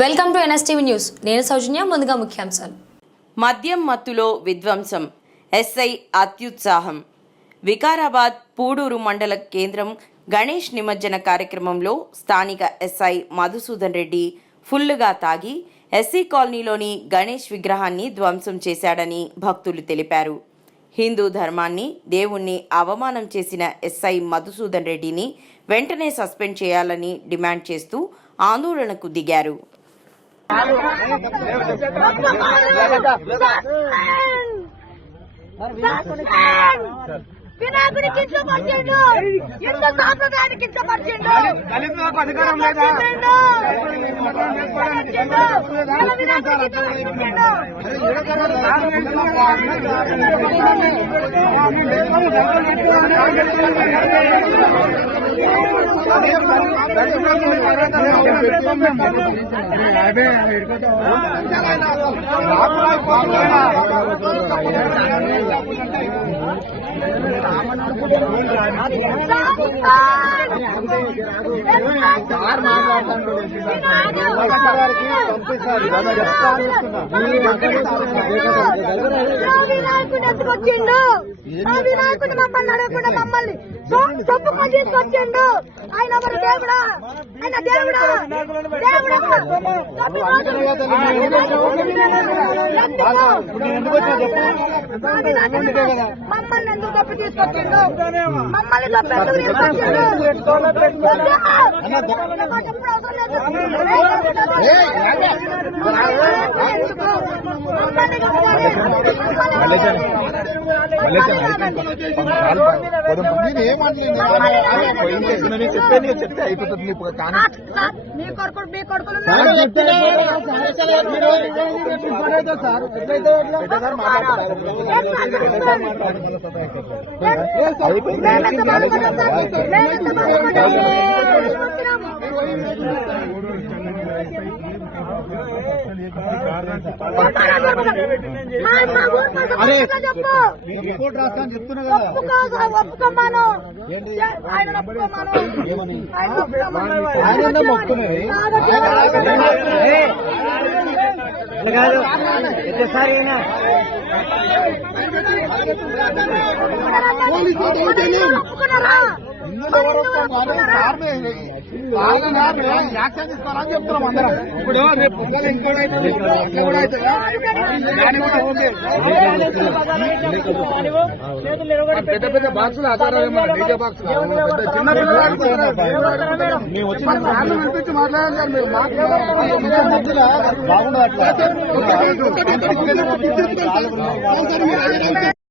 Welcome to NSTV news. నేను సౌజన్య ముందుగా ముఖ్యాంశాలు. మద్యం మత్తులో విధ్వంసం ఎస్ఐ అత్యుత్సాహం. వికారాబాద్ పూడూరు మండల కేంద్రం గణేష్ నిమజ్జన కార్యక్రమంలో స్థానిక ఎస్ఐ మధుసూదన్ రెడ్డి ఫుల్లుగా తాగి ఎస్సీ కాలనీలోని గణేష్ విగ్రహాన్ని ధ్వంసం చేశాడని భక్తులు తెలిపారు. హిందూ ధర్మాన్ని దేవుణ్ణి అవమానం చేసిన ఎస్ఐ మధుసూదన్ రెడ్డిని వెంటనే సస్పెండ్ చేయాలని డిమాండ్ చేస్తూ ఆందోళనకు దిగారు. Saan! Saan! వినాయకుడి కించపరిచిండు హిందూ సాంప్రదాయాన్ని కించపరిచిండు అధికారం లేదా వినాయకుడు ఎత్తుకొచ్చిండు ఆ రాకుండా మమ్మల్ని అడగకుండా మమ్మల్ని సొమ్ము- సొమ్ముకొని తీసుకొచ్చిండు ఆయన ఎవరు దేవుడా. ఆయన దేవుడా. దేవుడా. మమ్మల్ని ఎందుకు తప్పు తీసుకొచ్చిండు మమ్మల్ని తప్పు ఎందుకు తీసుకొచ్చిండు మాకు ఎప్పుడు అవసరం లేదు. మమ్మల్ని చెప్పేది చెప్తే అయిపోతుంది నీకు కానీ మీ అరే రిపోర్ట్ రాస్తాను చెప్తున్నా కదా ఒప్పుకో ఒప్పుకోమాను ఆయన ఒప్పుకోమాను ఆయన ఇందులో ఎవరు వస్తాం కానీ సార్ని వాళ్ళని మేము యాక్షన్ తీసుకోవాలని చెప్తున్నాం అందరం ఇప్పుడు రేపు పొంగల్ ఇంకోటి అవుతుంది అట్లా కూడా అవుతుంది దాని కూడా ఓకే పెద్ద పెద్ద బాక్సులు ఆచారాలు డీజే బాక్స్ చిన్న మేము వచ్చిన వినిపించి మాట్లాడాలి సార్ మీరు మాట్లాడాలి బాగుండదు అట్లా